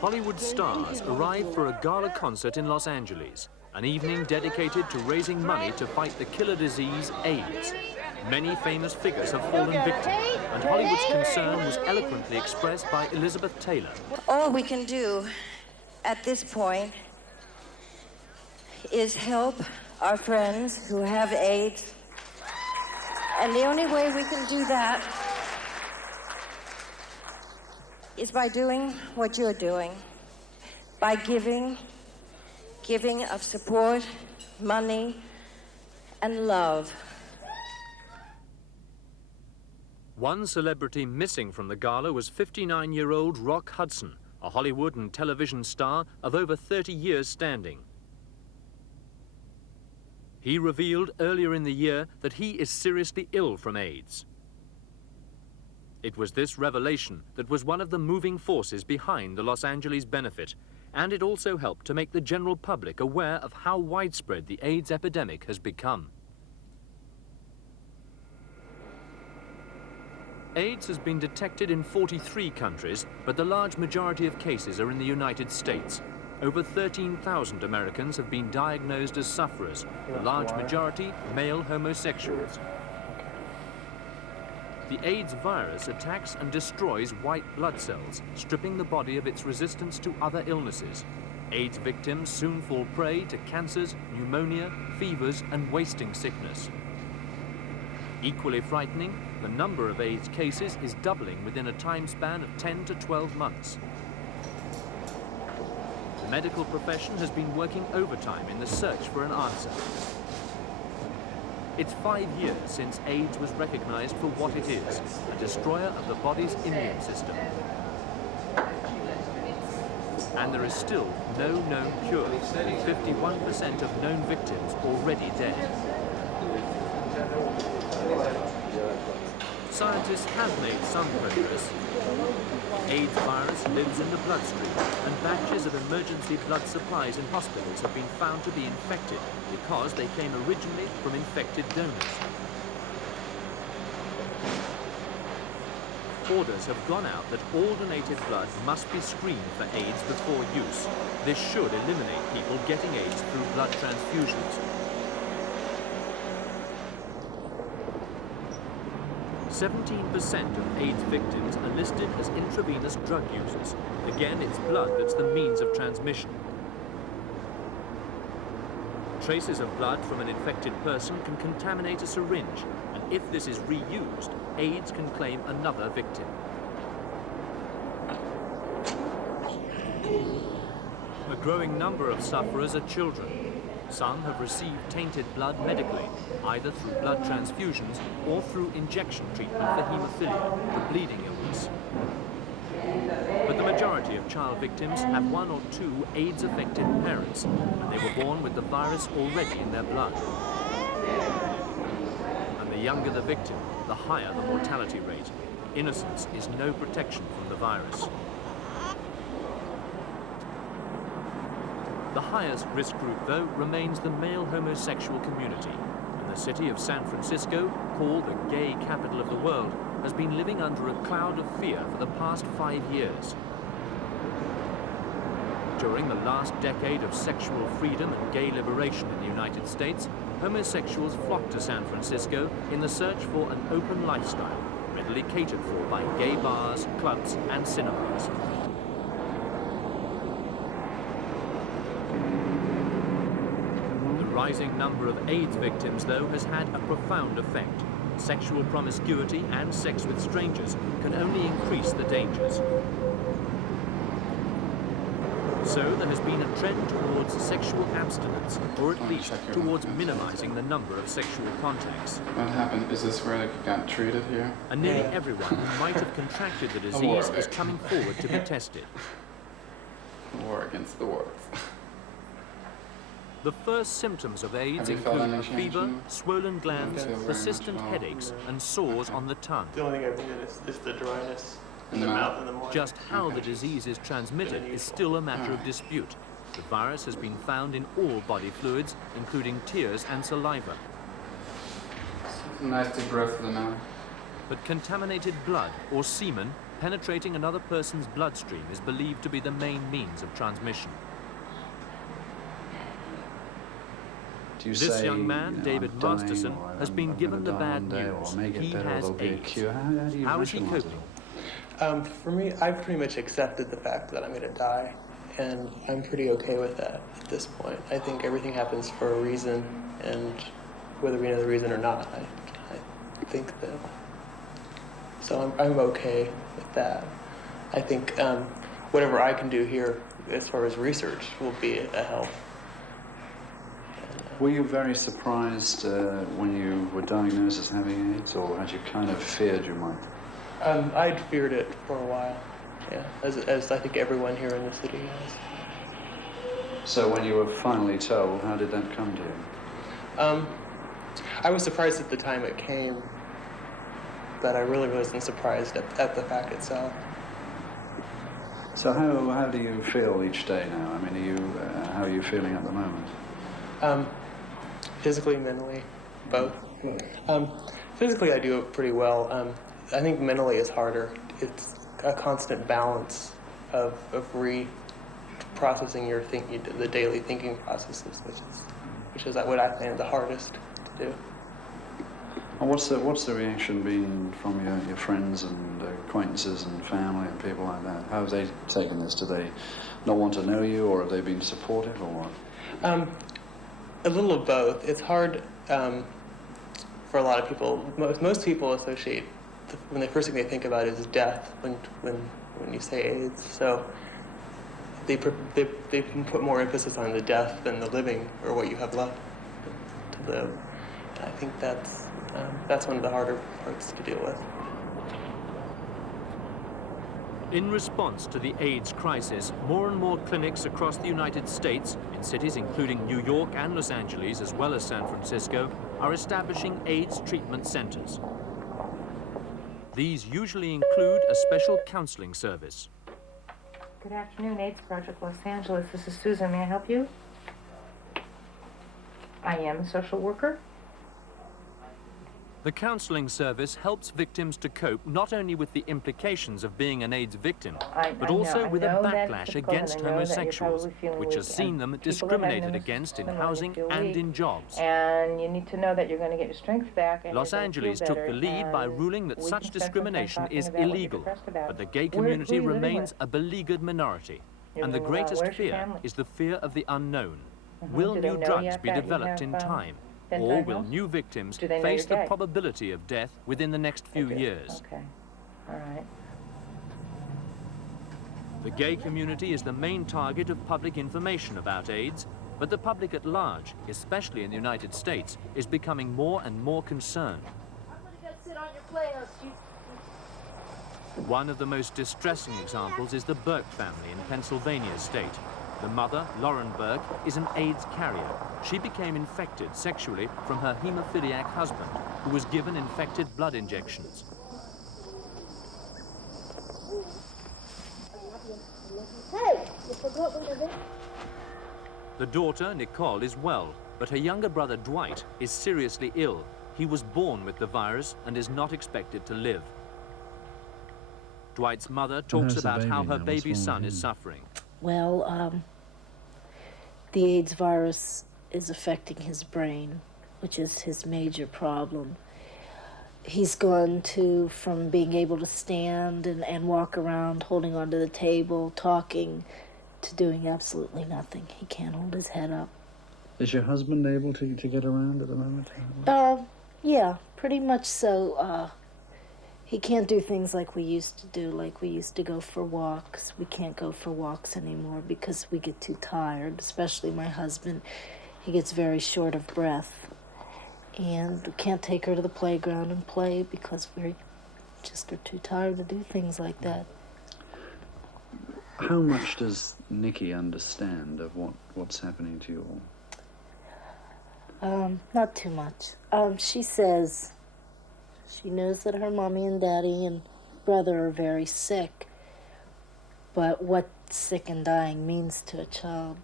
Hollywood stars arrive for a gala concert in Los Angeles, an evening dedicated to raising money to fight the killer disease AIDS. Many famous figures have fallen victim, and Hollywood's concern was eloquently expressed by Elizabeth Taylor. All we can do at this point is help our friends who have AIDS, and the only way we can do that is by doing what you're doing, by giving of support, money, and love. One celebrity missing from the gala was 59-year-old Rock Hudson, a Hollywood and television star of over 30 years standing. He revealed earlier in the year that he is seriously ill from AIDS. It was this revelation that was one of the moving forces behind the Los Angeles benefit, and it also helped to make the general public aware of how widespread the AIDS epidemic has become. AIDS has been detected in 43 countries, but the large majority of cases are in the United States. Over 13,000 Americans have been diagnosed as sufferers, the large majority male homosexuals. The AIDS virus attacks and destroys white blood cells, stripping the body of its resistance to other illnesses. AIDS victims soon fall prey to cancers, pneumonia, fevers, and wasting sickness. Equally frightening, the number of AIDS cases is doubling within a time span of 10 to 12 months. The medical profession has been working overtime in the search for an answer. It's 5 years since AIDS was recognized for what it is, a destroyer of the body's immune system. And there is still no known cure, with 51% of known victims already dead. Scientists have made some progress. AIDS virus lives in the bloodstream, and batches of emergency blood supplies in hospitals have been found to be infected because they came originally from infected donors. Orders have gone out that all donated blood must be screened for AIDS before use. This should eliminate people getting AIDS through blood transfusions. 17% of AIDS victims are listed as intravenous drug users. Again, it's blood that's the means of transmission. Traces of blood from an infected person can contaminate a syringe, and if this is reused, AIDS can claim another victim. A growing number of sufferers are children. Some have received tainted blood medically, either through blood transfusions or through injection treatment for haemophilia, the bleeding illness. But the majority of child victims have one or two AIDS-affected parents, and they were born with the virus already in their blood. And the younger the victim, the higher the mortality rate. Innocence is no protection from the virus. The highest risk group, though, remains the male homosexual community, and the city of San Francisco, called the gay capital of the world, has been living under a cloud of fear for the past 5 years. During the last decade of sexual freedom and gay liberation in the United States, homosexuals flocked to San Francisco in the search for an open lifestyle, readily catered for by gay bars, clubs, and cinemas. The rising number of AIDS victims, though, has had a profound effect. Sexual promiscuity and sex with strangers can only increase the dangers. So there has been a trend towards sexual abstinence, or at least towards minimizing the number of sexual contacts. What happened? Is this where they got treated here? And nearly everyone who might have contracted the disease is coming forward to be tested. War against the warts. The first symptoms of AIDS include fever, swollen glands, persistent headaches, and sores on the tongue. The only thing I've needed is the dryness in the mouth in the morning. Just how the disease is transmitted is still a matter of dispute. The virus has been found in all body fluids, including tears and saliva. Nice deep breath in the mouth. But contaminated blood or semen penetrating another person's bloodstream is believed to be the main means of transmission. Do you This say, young man, you know, David I'm dying, Masterson, or has I'm been gonna given the die bad one day, or news. I may get He better, has there'll be a AIDS. cure. How do you How is he rationalize coping? it? For me, I've pretty much accepted the fact that I'm going to die, and I'm pretty okay with that at this point. I think everything happens for a reason, and whether we know the reason or not, I think that. So I'm okay with that. I think whatever I can do here as far as research will be a help. Were you very surprised when you were diagnosed as having AIDS, or had you kind of feared you might? I'd feared it for a while, yeah, as I think everyone here in the city has. So when you were finally told, how did that come to you? I was surprised at the time it came, but I really wasn't surprised at the fact itself. So how do you feel each day now? I mean, how are you feeling at the moment? Physically, mentally, both. Physically, I do it pretty well. I think mentally is harder. It's a constant balance of reprocessing your the daily thinking processes, which is what I find the hardest to do. And what's the reaction been from your friends and acquaintances and family and people like that? How have they taken this? Do they not want to know you, or have they been supportive, or what? A little of both. It's hard for a lot of people. Most people associate when the first thing they think about is death when you say AIDS. So they put more emphasis on the death than the living or what you have left to live. And I think that's one of the harder parts to deal with. In response to the AIDS crisis, more and more clinics across the United States, in cities including New York and Los Angeles, as well as San Francisco, are establishing AIDS treatment centers. These usually include a special counseling service. Good afternoon, AIDS Project Los Angeles. This is Susan. May I help you? I am a social worker. The counseling service helps victims to cope not only with the implications of being an AIDS victim, but also with a backlash against homosexuals, which has seen them discriminated against in housing and in jobs. And you need to know that you're going to get your strength back. And Los Angeles took the lead by ruling that such discrimination is illegal, but the gay community remains a beleaguered minority. And the greatest fear is the fear of the unknown. Will new drugs be developed in time? Or will new victims face the probability of death within the next few years? Okay, all right. The gay community is the main target of public information about AIDS, but the public at large, especially in the United States, is becoming more and more concerned. I'm gonna go sit on your playhouse. One of the most distressing examples is the Burke family in Pennsylvania state. The mother, Lauren Burke, is an AIDS carrier. She became infected sexually from her hemophiliac husband, who was given infected blood injections. Hey, you forgot one of it? The daughter, Nicole, is well, but her younger brother, Dwight, is seriously ill. He was born with the virus and is not expected to live. Dwight's mother talks about how her baby son is suffering. Well, the AIDS virus is affecting his brain, which is his major problem. He's gone from being able to stand and walk around, holding onto the table, talking, to doing absolutely nothing. He can't hold his head up. Is your husband able to get around at the moment? Yeah, pretty much so. He can't do things like we used to do, like we used to go for walks. We can't go for walks anymore because we get too tired, especially my husband. He gets very short of breath. And we can't take her to the playground and play because we just are too tired to do things like that. How much does Nikki understand of what's happening to you all? Not too much. She says she knows that her mommy and daddy and brother are very sick, but what sick and dying means to a child.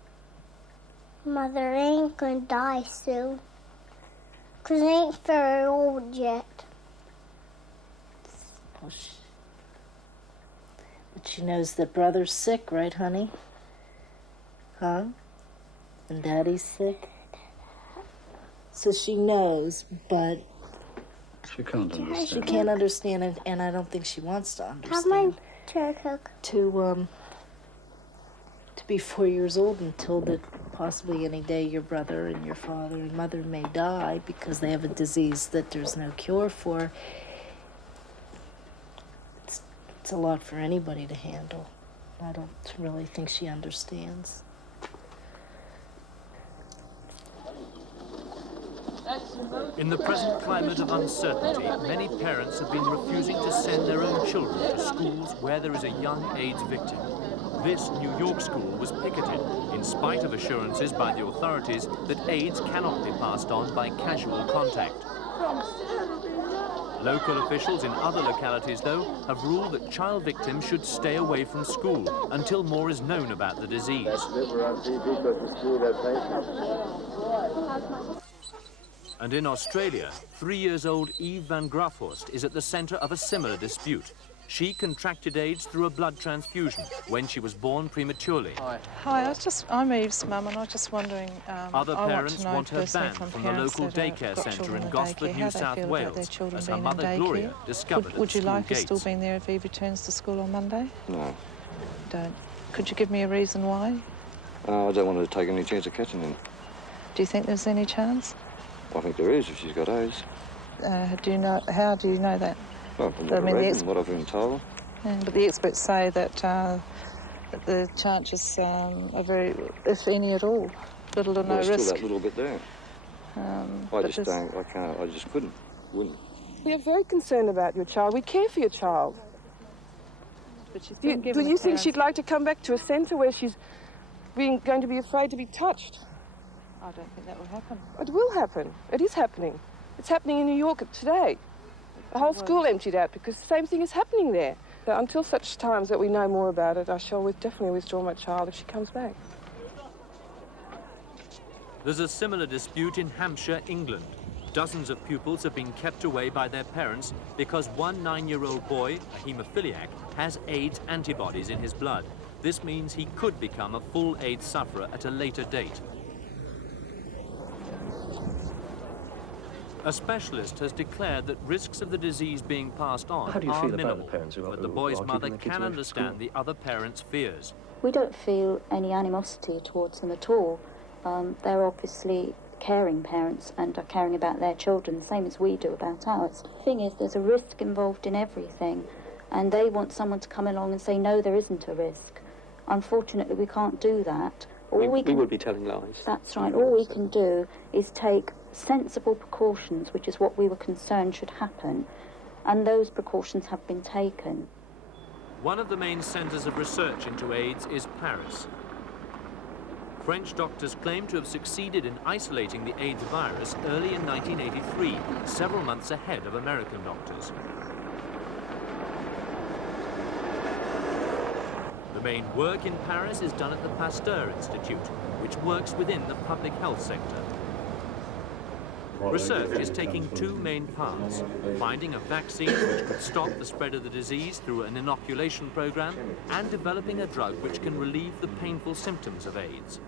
Mother ain't gonna die soon. 'Cause I ain't very old yet. She knows that brother's sick, right, honey? Huh? And daddy's sick? So she knows, but She can't understand. she can't understand it, and I don't think she wants to Have my understand. cherry coke. To be 4 years old and told that possibly any day your brother and your father and mother may die because they have a disease that there's no cure for. It's a lot for anybody to handle. I don't really think she understands. In the present climate of uncertainty, many parents have been refusing to send their own children to schools where there is a young AIDS victim. This New York school was picketed, in spite of assurances by the authorities that AIDS cannot be passed on by casual contact. Local officials in other localities, though, have ruled that child victims should stay away from school until more is known about the disease. And in Australia, 3-year-old Eve van Grafhorst is at the centre of a similar dispute. She contracted AIDS through a blood transfusion when she was born prematurely. Hi, I'm Eve's mum, and I was just wondering. Other parents want her banned from the local daycare centre in Gosford, New South Wales, as her mother Gloria discovered at the Would you school like her gates. still being there if Eve returns to school on Monday? No. Don't. Could you give me a reason why? I don't want to take any chance of catching him. Do you think there's any chance? I think there is if she's got AIDS. Do you know? How do you know that? Well, from I what mean, I the read and what I've been told. Yeah, but the experts say that the chances are very, if any at all, little or no There's risk. still that little bit there. I just don't, I can't, I just wouldn't. We are very concerned about your child. We care for your child. But she's Do you think she'd like to come back to a centre where she's going to be afraid to be touched? I don't think that will happen. It will happen. It is happening. It's happening in New York today. The whole school emptied out because the same thing is happening there. So until such times that we know more about it, I shall definitely withdraw my child if she comes back. There's a similar dispute in Hampshire, England. Dozens of pupils have been kept away by their parents because one 9-year-old boy, a haemophiliac, has AIDS antibodies in his blood. This means he could become a full AIDS sufferer at a later date. A specialist has declared that risks of the disease being passed on How do you are feel about minimal, the parents who are but the who boy's are mother keeping their kids can away from understand school? the other parents' fears. We don't feel any animosity towards them at all. They're obviously caring parents and are caring about their children, the same as we do about ours. The thing is, there's a risk involved in everything, and they want someone to come along and say, no, there isn't a risk. Unfortunately, we can't do that. We would be telling lies. That's right. All we can do is take sensible precautions, which is what we were concerned should happen, and those precautions have been taken. One of the main centres of research into AIDS is Paris. French doctors claim to have succeeded in isolating the AIDS virus early in 1983, several months ahead of American doctors. The main work in Paris is done at the Pasteur Institute, which works within the public health sector. Research is taking two main paths: finding a vaccine which could stop the spread of the disease through an inoculation program, and developing a drug which can relieve the painful symptoms of AIDS.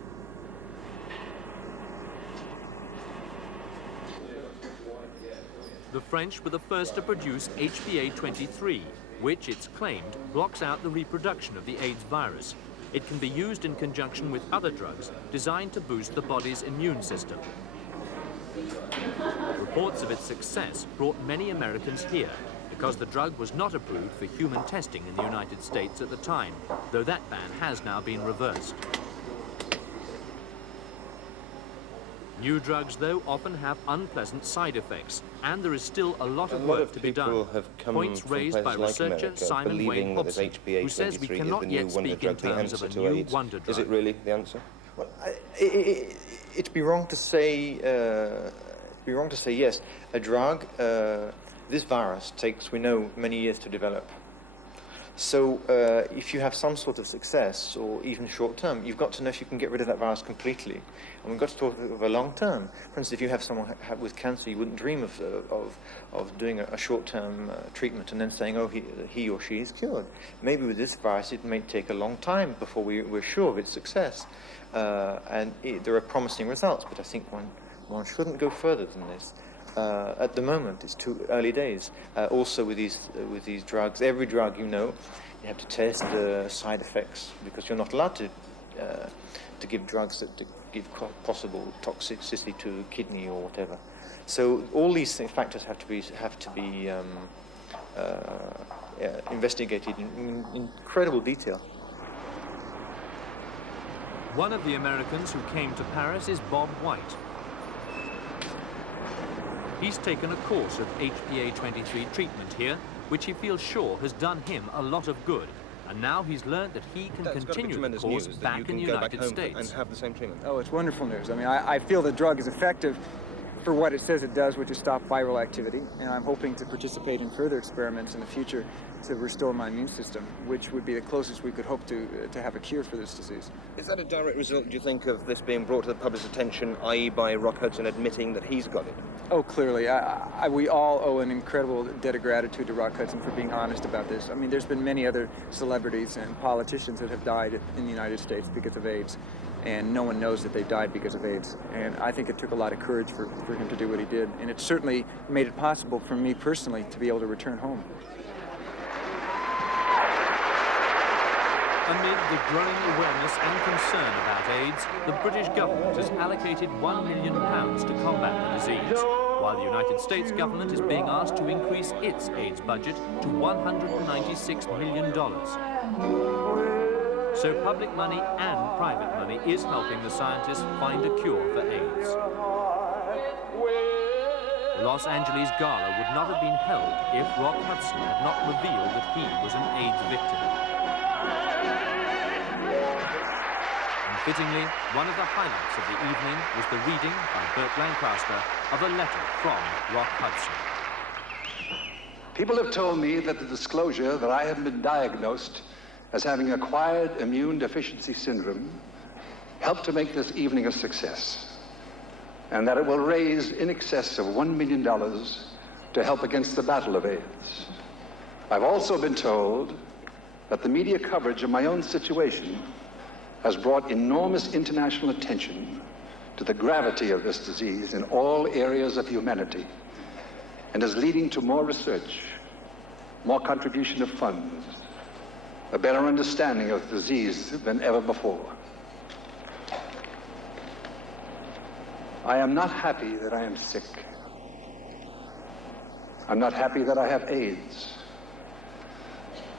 The French were the first to produce HPA-23, which, it's claimed, blocks out the reproduction of the AIDS virus. It can be used in conjunction with other drugs designed to boost the body's immune system. Reports of its success brought many Americans here, because the drug was not approved for human testing in the United States at the time, though that ban has now been reversed. New drugs, though, often have unpleasant side effects, and there is still a lot of work to be done. Points raised by researcher Simon Wayne Hobson, who says we cannot yet speak in terms of a new wonder drug. Is it really the answer? Well, it'd be wrong to say. Yes. A drug. This virus takes, we know, many years to develop. So if you have some sort of success, or even short term, you've got to know if you can get rid of that virus completely. And we've got to talk of a long term. For instance, if you have someone with cancer, you wouldn't dream of doing a short term treatment and then saying, oh, he or she is cured. Maybe with this virus, it may take a long time before we're sure of its success. There are promising results, but I think one shouldn't go further than this. At the moment, it's too early days. Also, with these drugs, every drug, you have to test the side effects, because you're not allowed to give drugs that give possible toxicity to kidney or whatever. So all these factors have to be investigated in incredible detail. One of the Americans who came to Paris is Bob White. He's taken a course of HPA-23 treatment here, which he feels sure has done him a lot of good. And now he's learned that he can continue the course back in the United States. And have the same treatment. Oh, it's wonderful news. I mean, I feel the drug is effective for what it says it does, which is stop viral activity. And I'm hoping to participate in further experiments in the future to restore my immune system, which would be the closest we could hope to have a cure for this disease. Is that a direct result, do you think, of this being brought to the public's attention, i.e. by Rock Hudson admitting that he's got it? Oh, clearly. We all owe an incredible debt of gratitude to Rock Hudson for being honest about this. I mean, there's been many other celebrities and politicians that have died in the United States because of AIDS, and no one knows that they died because of AIDS. And I think it took a lot of courage for him to do what he did, and it certainly made it possible for me personally to be able to return home. Amid the growing awareness and concern about AIDS, the British government has allocated £1 million to combat the disease, while the United States government is being asked to increase its AIDS budget to $196 million. So public money and private money is helping the scientists find a cure for AIDS. The Los Angeles gala would not have been held if Rock Hudson had not revealed that he was an AIDS victim. Fittingly, one of the highlights of the evening was the reading by Burt Lancaster of a letter from Rock Hudson. People have told me that the disclosure that I have been diagnosed as having acquired Immune Deficiency Syndrome helped to make this evening a success, and that it will raise in excess of $1 million to help against the battle of AIDS. I've also been told that the media coverage of my own situation has brought enormous international attention to the gravity of this disease in all areas of humanity, and is leading to more research, more contribution of funds, a better understanding of the disease than ever before. I am not happy that I am sick. I'm not happy that I have AIDS.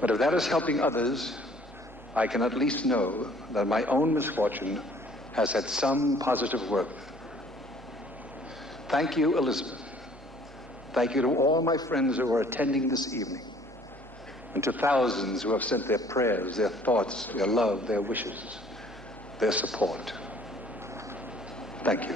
But if that is helping others, I can at least know that my own misfortune has had some positive worth. Thank you, Elizabeth. Thank you to all my friends who are attending this evening, and to thousands who have sent their prayers, their thoughts, their love, their wishes, their support. Thank you.